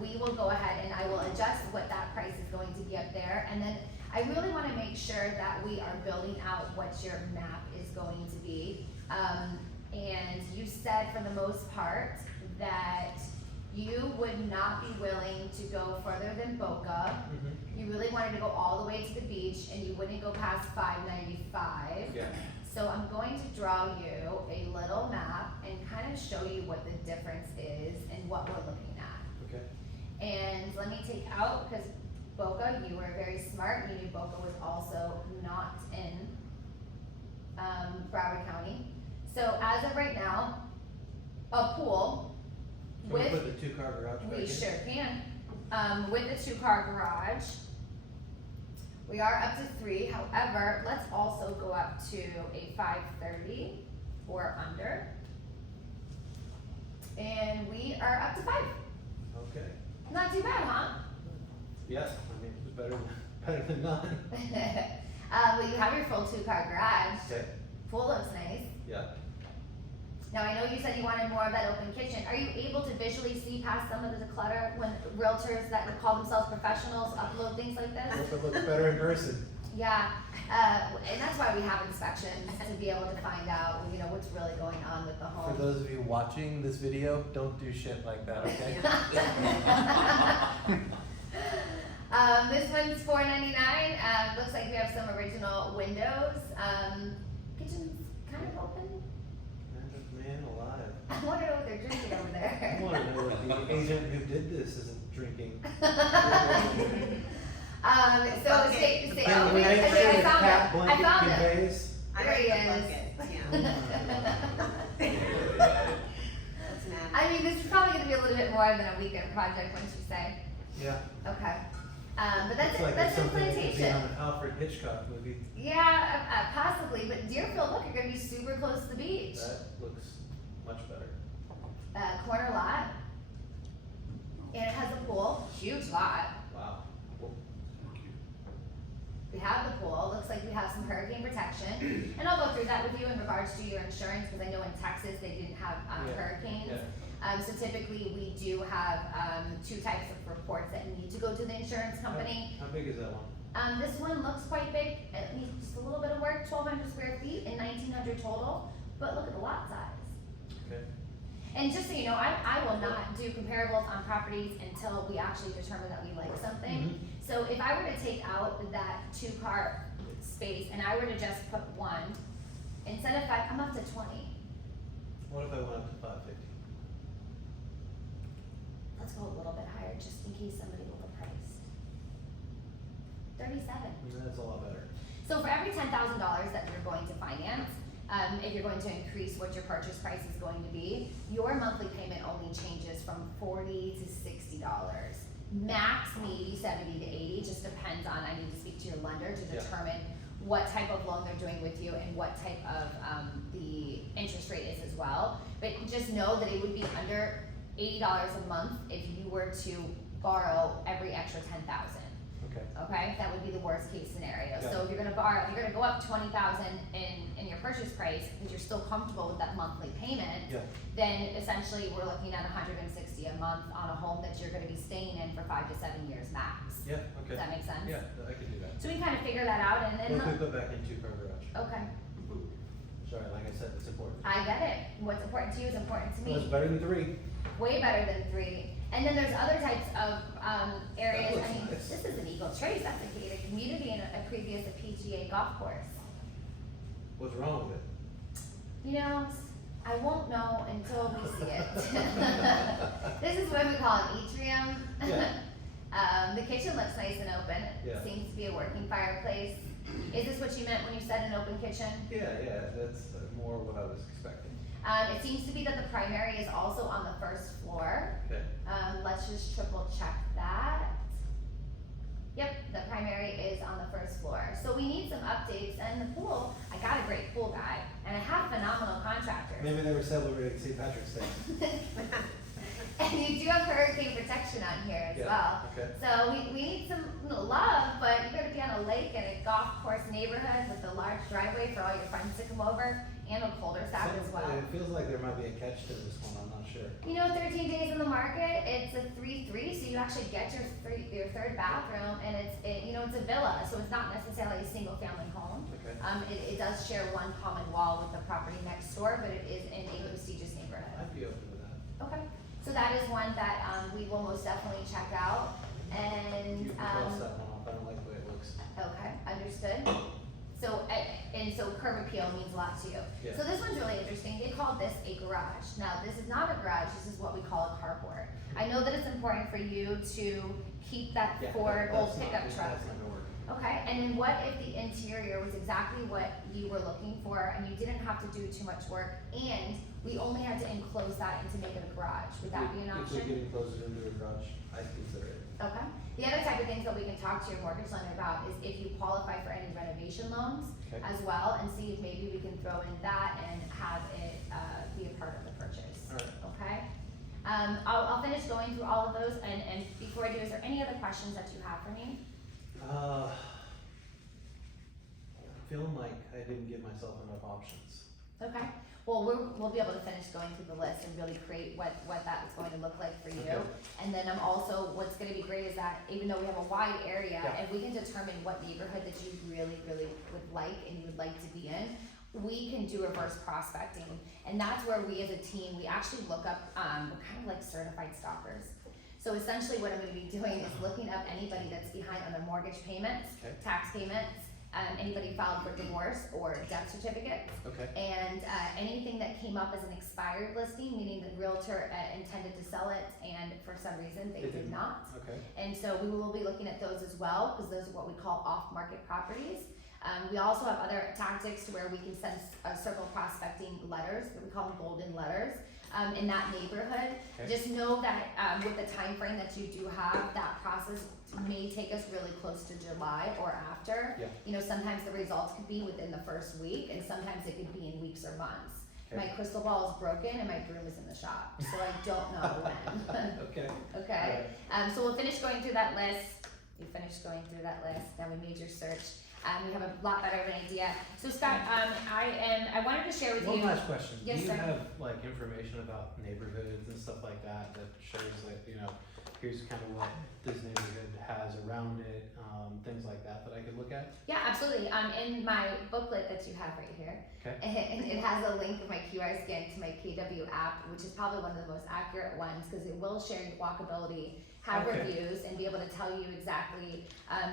we will go ahead and I will adjust what that price is going to be up there. And then I really wanna make sure that we are building out what your map is going to be. And you said for the most part that you would not be willing to go further than Boca. Mhm. You really wanted to go all the way to the beach and you wouldn't go past 595. Yeah, So I'm going to draw you a little map and kind of show you what the difference is and what we're looking at. okay. And let me take out, because Boca, you were very smart, you knew Boca was also not in Broward County. So as of right now, a pool Can we with, put the 2-car garage back in? we sure can, with a 2-car garage. We are up to 3, however, let's also go up to a 530 or under. And we are up to 5. Okay. Not too bad, huh? Yes, I mean, it's better than none. Well, you have your full 2-car garage. Okay, Pool looks nice. yeah. Now, I know you said you wanted more of that open kitchen. Are you able to visually see past some of the clutter when realtors that would call themselves professionals upload things like this? Hope it looks better in person. Yeah, and that's why we have inspections, to be able to find out, you know, what's really going on with the home. For those of you watching this video, don't do shit like that, okay? This one's $4.99. Looks like we have some original windows. Kitchen's kind of open. Man alive. I want to know what they're drinking over I there. wanna know if the agent who did this isn't drinking. So stay, Can we make sure I the found cat it. I blanket found it. conveys? There he is. I mean, this is probably gonna be a little bit more than a weekend project, wouldn't you say? Yeah. Okay. But that's It's like that's it's something that could be implantation. on an Alfred Hitchcock movie. Yeah, possibly, but Deerfield, look, you're gonna be super close to the beach. That looks much better. Corner lot. And it has a pool, huge lot. Wow. We have the pool, looks like we have some hurricane protection. And I'll go through that with you in regards to your insurance, because I know in Texas they didn't have Yeah, hurricanes. yeah. So typically we do have 2 types of reports that need to go to the insurance company. How big is that one? This one looks quite big, it needs just a little bit of work, 1,200 square feet and 1,900 total, but look at the lot size. Okay. And just so you know, I will not do comparables on properties until we actually determine that we like something. Mhm. So if I were to take out that 2-car space and I were to just put 1, instead of 5, I'm up to 20. What if I went up to 550? Let's go a little bit higher, just in case somebody overpriced. 37. That's a lot better. So for every $10,000 that you're going to finance, if you're going to increase what your purchase price is going to be, your monthly payment only changes from $40 to $60. max maybe 70 to 80, just depends on, I need to speak to your lender to Yeah. determine what type of loan they're doing with you and what type of the interest rate is as well. But just know that it would be under $80 a month if you were to borrow every extra 10,000. Okay. Okay, that would be the worst case scenario. Got So it. if you're gonna borrow, if you're gonna go up 20,000 in your purchase price, because you're still comfortable with that monthly payment, Yeah. then essentially we're looking at 160 a month on a home that you're gonna be staying in for 5 to 7 years max. Yeah, Does okay. that make sense? Yeah, I could do that. So we kind of figure that out and What if we then, put back in two-car garage? okay, Sorry, like I said, it's important. I get it. What's important to you is important to Well, it's me. better than 3. Way better than 3. And then there's other types of areas, That looks I mean, nice. this is an Eagle Trace, that's a gated community and a previous a PGA golf course. What's wrong with it? You know, I won't know until we see it. This is what we call an atrium. Yeah. The kitchen looks nice and open. Yeah. It seems to be a working fireplace. Is this what you meant when you said an open kitchen? Yeah, that's more what I was expecting. It seems to be that the primary is also on the first floor. Okay. Let's just triple check that. Yep, the primary is on the first floor. So we need some updates, and the pool, I got a great pool guy, and I have phenomenal contractors. Maybe they were celebrating St. Patrick's Day. And you do have hurricane protection on here as Yeah, well. okay. So we need some love, but you're gonna be on a lake in a golf course neighborhood with a large driveway for all your friends to come over, and a cul-de-sac as well. It feels like there might be a catch to this one, I'm not sure. You know, 13 days in the market, it's a 3-3, so you actually get your third bathroom, and it's a villa, so it's not necessarily a single family home. Okay. It does share one common wall with the property next door, but it is in a prestigious neighborhood. I'd be open to that. Okay, so that is one that, we will most definitely check out, and, You can cross that one off, I don't like the way it looks. okay, understood. So, and so curb appeal means a lot to you. Yeah. So this one's really interesting, they call this a garage. Now, this is not a garage, this is what we call a carport. I know that it's important for you to keep that Yeah, Ford that's old not- pickup truck. That's not gonna work. Okay, and then what if the interior was exactly what you were looking for and you didn't have to do too much work and we only had to enclose that and to make it a garage? Would that be an If option? we get closer into a garage, I'd consider it. Okay. The other type of things that we can talk to your mortgage lender about is if you qualify for any renovation loans Okay. as well, and see if maybe we can throw in that and have it be a part of the purchase. All right. Okay. I'll finish going through all of those, and before I do, is there any other questions that you have for me? I'm feeling like I didn't give myself enough options. Okay. Well, we'll be able to finish going through the list and really create what that is going to look like for you. Okay. And then what's gonna be great is that even though we have a wide area, Yeah. if we can determine what neighborhood that you really, really would like and you would like to be in, we can do reverse prospecting. And that's where we as a team, we actually look up, we're kind of like certified stalkers. So essentially what I'm gonna be doing is looking up anybody that's behind on their mortgage payments, Okay. tax payments, anybody filed for divorce or death certificates. Okay. And anything that came up as an expired listing, meaning the realtor intended to sell it and for some reason they did not. Okay. And so we will be looking at those as well, because those are what we call off-market properties. We also have other tactics to where we can send circle prospecting letters, that we call them golden letters, in that neighborhood. Okay. Just know that with the time frame that you do have, that process may take us really close to July or after. Yeah. You know, sometimes the results could be within the first week, and sometimes it could be in weeks or months. Okay. My crystal ball is broken and my broom is in the shop, so I don't know when. Okay. Okay, so we'll finish going through that list. We finished going through that list, then we made your search. We have a lot better of an idea. So Scott, I wanted to share with you. One last question. Yes, Do you sir. have like information about neighborhoods and stuff like that that shows that, here's kind of what this neighborhood has around it, things like that I could look at? Yeah, absolutely. In my booklet that you have right here, Okay. and it has a link of my QR scan to my KW app, which is probably one of the most accurate ones because it will share walkability, have Okay. reviews, and be able to tell you exactly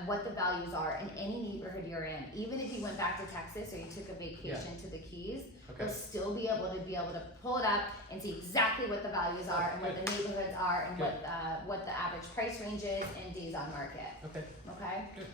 what the values are in any neighborhood you're in. Even if you went back to Texas or you took a vacation to the Keys, Okay. you'll still be able to pull it up and see exactly what the values are and what the neighborhoods are and Good. what the average price range is and days on market. Okay. Okay? Good.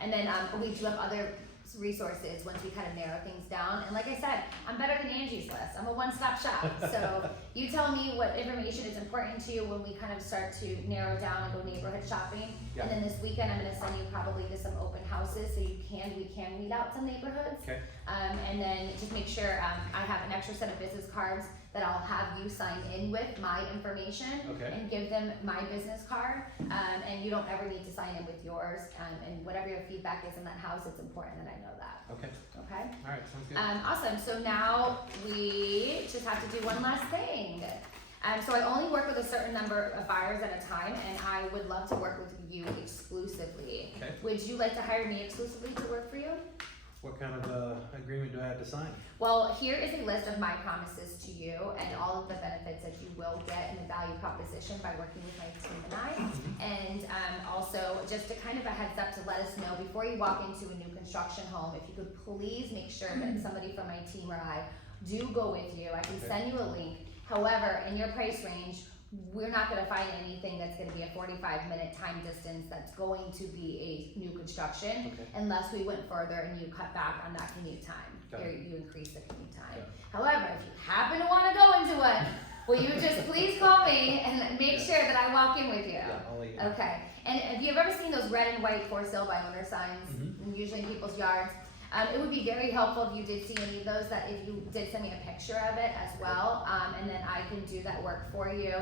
And then we do have other resources once we kind of narrow things down. And like I said, I'm better than Angie's list. I'm a one-stop shop. So you tell me what information is important to you when we kind of start to narrow down and go neighborhood shopping. Yeah. And then this weekend, I'm gonna send you probably to some open houses so we can weed out some neighborhoods. Okay. And then just make sure I have an extra set of business cards that I'll have you sign in with my information Okay. and give them my business card. And you don't ever need to sign in with yours. And whatever your feedback is in that house, it's important that I know that. Okay. Okay? All right, sounds good. Awesome. So now we just have to do one last thing. So I only work with a certain number of buyers at a time, and I would love to work with you exclusively. Okay. Would you like to hire me exclusively to work for you? What kind of agreement do I have to sign? Well, here is a list of my promises to you and all of the benefits that you will get in the value proposition by working with my team and I. And also, just to kind of a heads up to let us know before you walk into a new construction home, if you could please make sure that somebody from my team or I do go with you. I can Okay. send you a link. However, in your price range, we're not gonna find anything that's gonna be a 45-minute time distance that's going to be a new construction Okay. unless we went further and you cut back on that commute time, Got or it. you increase the commute time. Got it. However, if you happen to wanna go into one, will you just please call me and make Yeah. sure that I walk in with you? Yeah, I'll let you know. Okay, and have you ever seen those red and white for sale by owner signs, Mhm. usually in people's yards? It would be very helpful if you did see any of those, that if you did send me a picture of it as well, and then I can do that work for you,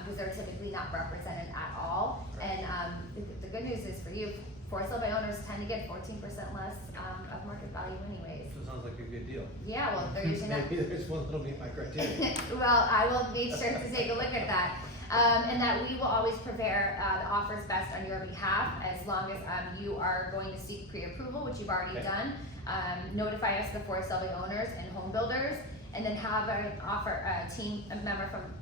because they're typically not represented at all. And the good news is for you, for sale by owners tend to get 14% less of market value anyways. So sounds like a good deal. Yeah, well, they're usually not. Maybe there's one that'll meet my criteria. Well, I will make sure to take a look at that. And that we will always prepare the offers best on your behalf, as long as you are going to seek pre-approval, which you've already Okay. done. Notify us, the for sale by owners and home builders, and then have a team member from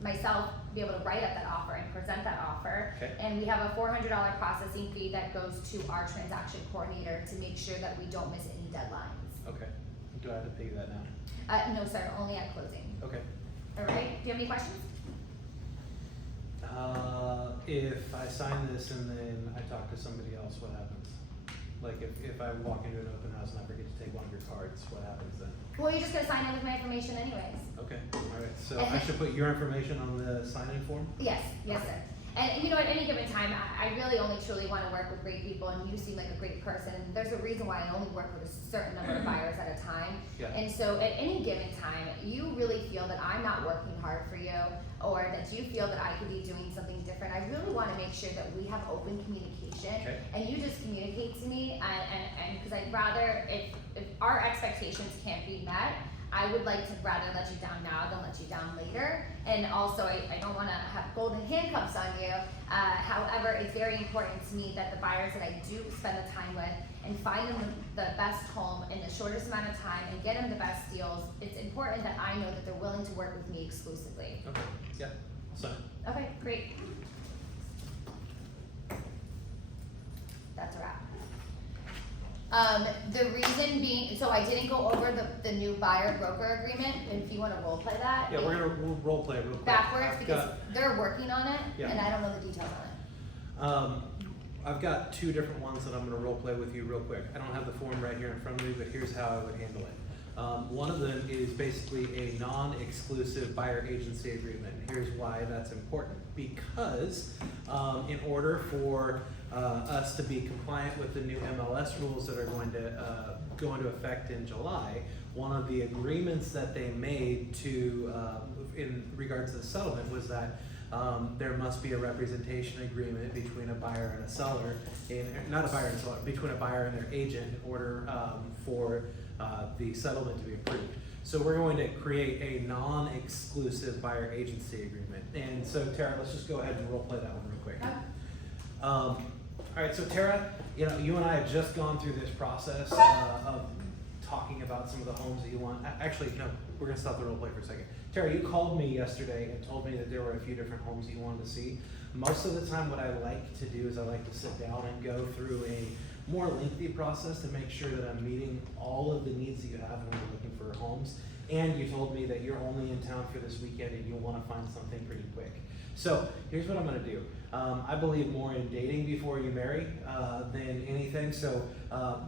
myself be able to write up that offer and present that offer. Okay. And we have a $400 processing fee that goes to our transaction coordinator to make sure that we don't miss any deadlines. Okay. Do I have to pay that now? No, sir, only at closing. Okay. All right, do you have any questions? If I sign this and then I talk to somebody else, what happens? Like if I walk into an open house and I forget to take one of your cards, what happens then? Well, you're just gonna sign in with my information anyways. Okay, all right, so I should put your information on the sign-in form? Yes, yes, sir. And you know, at any given time, I really only truly wanna work with great people, and you seem like a great person, and there's a reason why I only work with a certain number of buyers at a time. Yeah. And so at any given time, you really feel that I'm not working hard for you, or that you feel that I could be doing something different, I really wanna make sure that we have open communication. Okay. And you just communicate to me, and cause I'd rather, if our expectations can't be met, I would like to rather let you down now than let you down later. And also, I don't wanna have golden handcuffs on you. However, it's very important to me that the buyers that I do spend the time with and find them the best home in the shortest amount of time and get them the best deals, it's important that I know that they're willing to work with me exclusively. Okay, yeah, sign. Okay, great. That's a wrap. The reason being, so I didn't go over the new buyer broker agreement, if you wanna role play that. Yeah, we'll role play real quick. Backwards, I've because got- they're working on it, Yeah. and I don't know the details on it. I've got two different ones that I'm gonna role play with you real quick. I don't have the form right here in front of me, but here's how I would handle it. One of them is basically a non-exclusive buyer agency agreement. And here's why that's important. Because in order for us to be compliant with the new MLS rules that are going to go into effect in July, one of the agreements that they made to in regards to the settlement was that there must be a representation agreement between a buyer and a seller, not a buyer and a seller, between a buyer and their agent in order for the settlement to be approved. So we're going to create a non-exclusive buyer agency agreement. And so Tara, let's just go ahead and role play that one real quick. Okay. All right, so Tara, you and I have just gone through this process of talking about some of the homes that you want. Actually, no, we're gonna stop the role play for a second. Tara, you called me yesterday and told me that there were a few different homes that you wanted to see. Most of the time, what I like to do is I like to sit down and go through a more lengthy process to make sure that I'm meeting all of the needs that you have when you're looking for homes. and you told me that you're only in town for this weekend and you want to find something pretty quick. So here's what I'm going to do. I believe more in dating before you marry than anything. So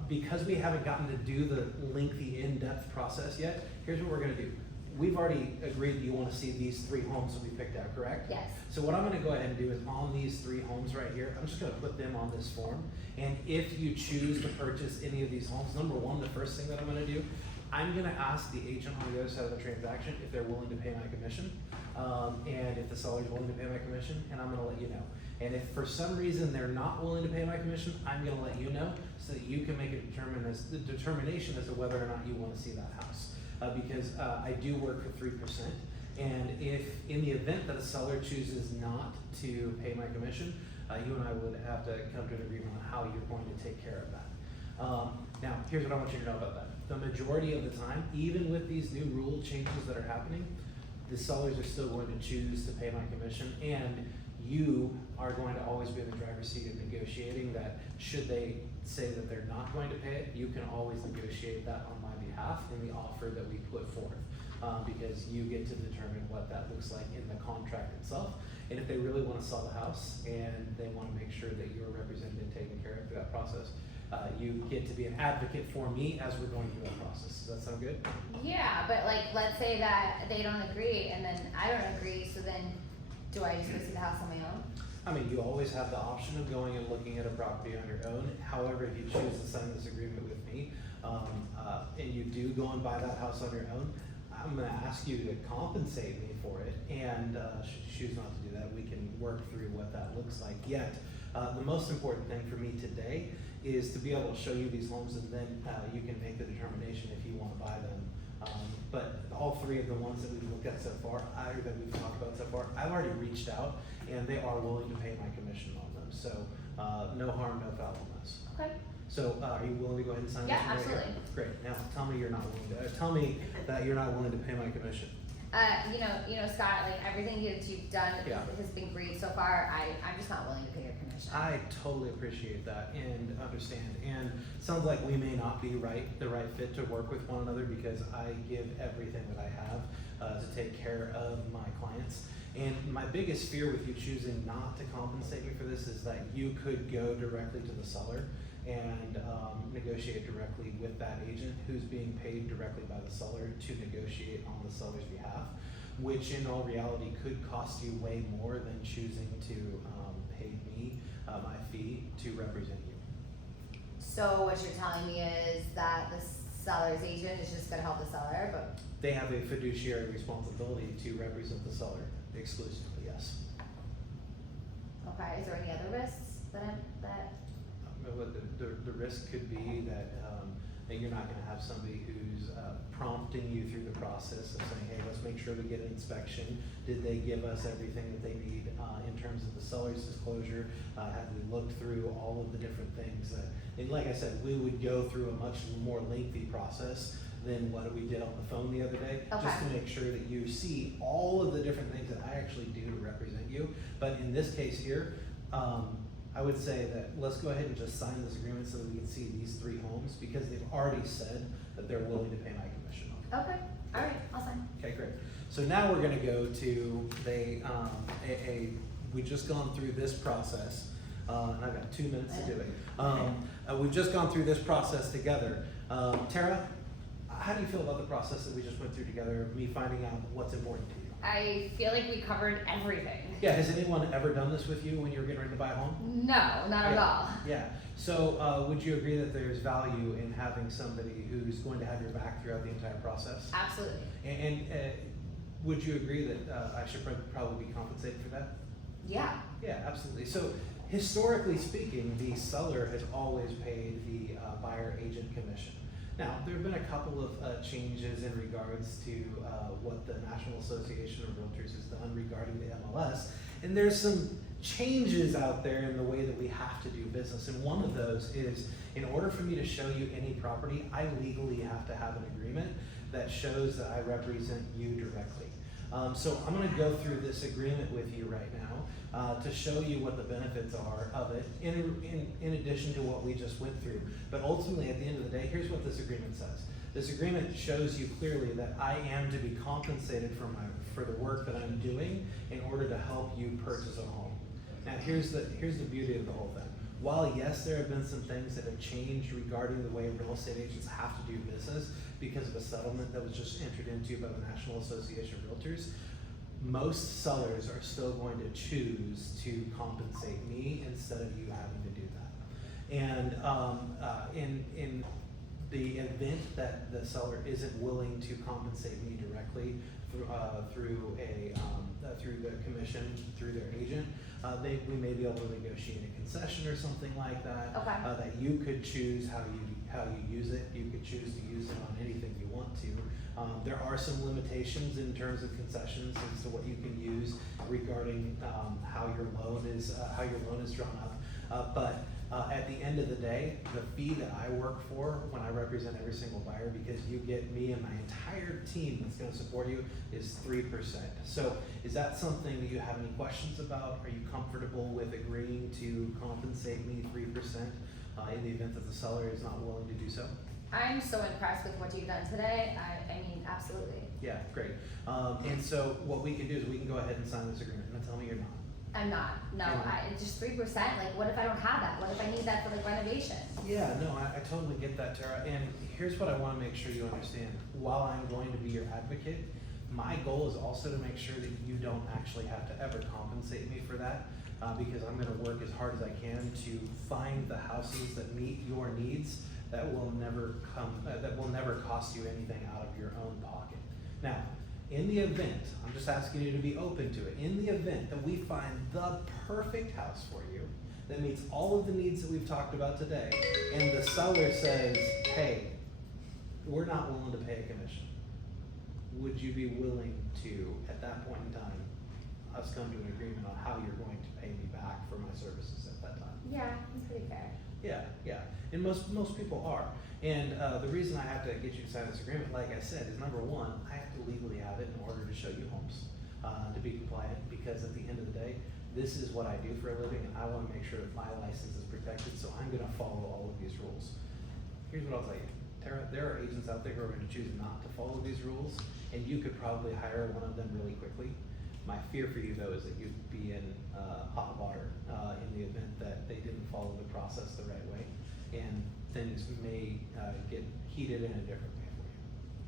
because we haven't gotten to do the lengthy, in-depth process yet, here's what we're going to do. We've already agreed that you want to see these 3 homes that we picked out, correct? Yes. So what I'm going to go ahead and do is on these 3 homes right here, I'm just going to put them on this form. And if you choose to purchase any of these homes, number one, the first thing that I'm going to do, I'm going to ask the agent on the other side of the transaction if they're willing to pay my commission, and if the seller's willing to pay my commission, and I'm going to let you know. And if for some reason they're not willing to pay my commission, I'm going to let you know so that you can make a determination as to whether or not you want to see that house. Because I do work for 3%, and if in the event that a seller chooses not to pay my commission, you and I would have to come to an agreement on how you're going to take care of that. Now, here's what I want you to know about that. The majority of the time, even with these new rule changes that are happening, the sellers are still going to choose to pay my commission, and you are going to always be in the driver's seat of negotiating that. Should they say that they're not going to pay it, you can always negotiate that on my behalf in the offer that we put forth, because you get to determine what that looks like in the contract itself. And if they really want to sell the house and they want to make sure that you're represented and taken care of through that process, you get to be an advocate for me as we're going through that process. Does that sound good? Yeah, but like, let's say that they don't agree and then I don't agree, so then do I just go see the house on my own? I mean, you always have the option of going and looking at a property on your own. However, if you choose to sign this agreement with me, and you do go and buy that house on your own, I'm gonna ask you to compensate me for it, and choose not to do that, we can work through what that looks like. Yet, the most important thing for me today is to be able to show you these homes, and then you can make the determination if you wanna buy them. But all 3 of the ones that we've looked at so far, that we've talked about so far, I've already reached out, and they are willing to pay my commission on them. So no harm, no foul on this. Okay. So are you willing to go ahead and sign this? Yeah, one right here? absolutely. Great. Now tell me you're not willing to. Tell me that you're not willing to pay my commission. You know, Scott, like everything that you've done Yeah. has been great so far. I'm just not willing to pay your commission. I totally appreciate that and understand. And sounds like we may not be the right fit to work with one another, because I give everything that I have to take care of my clients. And my biggest fear with you choosing not to compensate me for this is that you could go directly to the seller and negotiate directly with that agent who's being paid directly by the seller to negotiate on the seller's behalf, which in all reality could cost you way more than choosing to pay me my fee to represent you. So what you're telling me is that the seller's agent is just gonna help the seller, but They have a fiduciary responsibility to represent the seller exclusively, yes. okay, is there any other risks that The risk could be that you're not gonna have somebody who's prompting you through the process of saying, hey, let's make sure we get an inspection. Did they give us everything that they need in terms of the seller's disclosure? Have we looked through all of the different things and like I said, we would go through a much more lengthy process than what we did on the phone the other day, just to make sure that you see all of the different things that I actually do to represent you. But in this case here, I would say that let's go ahead and just sign this agreement so that we can see these 3 homes, because they've already said that they're willing to pay my commission on it. okay, all right, I'll sign. Okay, great. So now we're gonna go to we've just gone through this process, and I've got 2 minutes to do it. We've just gone through this process together. Tara, how do you feel about the process that we just went through together, me finding out what's important to you? I feel like we covered everything. Yeah, has anyone ever done this with you when you were getting ready to buy a home? No, not at all. Yeah, so would you agree that there's value in having somebody who's going to have your back throughout the entire process? Absolutely. And would you agree that I should probably be compensated for that? Yeah. Yeah, absolutely. So historically speaking, the seller has always paid the buyer agent commission. Now, there have been a couple of changes in regards to what the National Association of Realtors has done regarding the MLS, and there's some changes out there in the way that we have to do business, and one of those is, in order for me to show you any property, I legally have to have an agreement that shows that I represent you directly. So I'm gonna go through this agreement with you right now to show you what the benefits are of it in addition to what we just went through. But ultimately, at the end of the day, here's what this agreement says. This agreement shows you clearly that I am to be compensated for the work that I'm doing in order to help you purchase a home. Now here's the beauty of the whole thing. While yes, there have been some things that have changed regarding the way real estate agents have to do business because of a settlement that was just entered into by the National Association of Realtors, most sellers are still going to choose to compensate me instead of you having to do that. And in the event that the seller isn't willing to compensate me directly through the commission, through their agent, we may be able to negotiate a concession or something like that. Okay. That you could choose how you use it. You could choose to use it on anything you want to. There are some limitations in terms of concessions as to what you can use regarding how your loan is drawn up. But at the end of the day, the fee that I work for when I represent every single buyer, because you get me and my entire team that's going to support you, is 3%. So is that something that you have any questions about? Are you comfortable with agreeing to compensate me 3% in the event that the seller is not willing to do so? I'm so impressed with what you've done today. I mean, absolutely. Yeah, great. And so what we can do is we can go ahead and sign this agreement. Now tell me you're not. I'm not. No, it's just 3%. Like, what if I don't have that? What if I need that for like renovation? Yeah, no, I totally get that, Tara. And here's what I want to make sure you understand. While I'm going to be your advocate, my goal is also to make sure that you don't actually have to ever compensate me for that, because I'm going to work as hard as I can to find the houses that meet your needs that will never cost you anything out of your own pocket. Now, in the event, I'm just asking you to be open to it, in the event that we find the perfect house for you that meets all of the needs that we've talked about today, and the seller says, hey, we're not willing to pay a commission, would you be willing to, at that point in time, us come to an agreement on how you're going to pay me back for my services at that time? Yeah, it's pretty fair. Yeah, and most people are. And the reason I have to get you to sign this agreement, like I said, is number one, I have to legally have it in order to show you homes, to be compliant, because at the end of the day, this is what I do for a living, and I want to make sure that my license is protected, so I'm going to follow all of these rules. Here's what I'll tell you, Tara, there are agents out there who are going to choose not to follow these rules, and you could probably hire one of them really quickly. My fear for you, though, is that you'd be in hot water in the event that they didn't follow the process the right way, and things may get heated in a different way for you.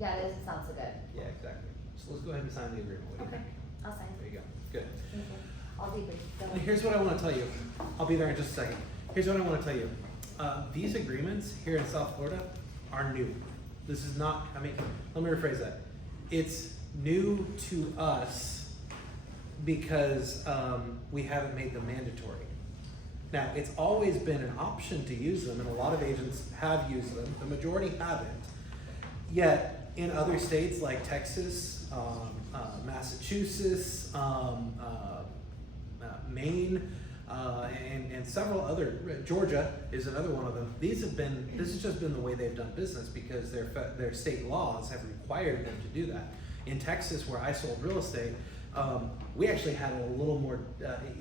Yeah, this sounds so good. Yeah, exactly. So let's go ahead and sign the agreement. What do you Okay, think? I'll sign. There you go. Good. Thank you. I'll be good. And here's what I want to tell you. I'll be there in just a second. Here's what I want to tell you. These agreements here in South Florida are new. This is not, let me rephrase that. It's new to us because we haven't made them mandatory. Now, it's always been an option to use them, and a lot of agents have used them. The majority haven't. Yet, in other states like Texas, Massachusetts, Maine, and several other, Georgia is another one of them. This has just been the way they've done business because their state laws have required them to do that. In Texas, where I sold real estate, we actually had it a little more,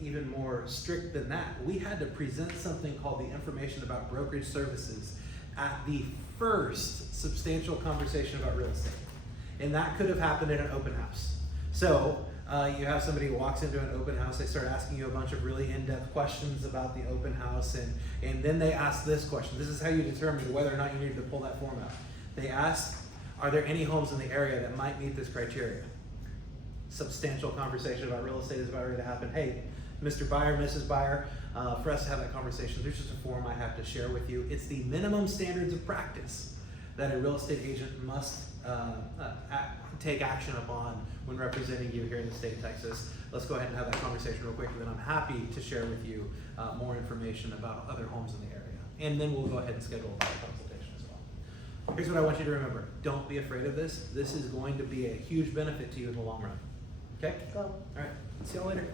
even more strict than that. We had to present something called the information about brokerage services at the first substantial conversation about real estate. And that could have happened in an open house. So you have somebody who walks into an open house, they start asking you a bunch of really in-depth questions about the open house, and then they ask this question. This is how you determine whether or not you need to pull that form out. They ask, are there any homes in the area that might meet this criteria? Substantial conversation about real estate is about ready to happen. Hey, Mr. Buyer, Mrs. Buyer, for us to have that conversation, there's just a form I have to share with you. It's the minimum standards of practice that a real estate agent must take action upon when representing you here in the state of Texas. Let's go ahead and have that conversation real quick, and then I'm happy to share with you more information about other homes in the area. And then we'll go ahead and schedule a buyer consultation as well. Here's what I want you to remember. Don't be afraid of this. This is going to be a huge benefit to you in the long run. Okay? Go. All right. See y'all later.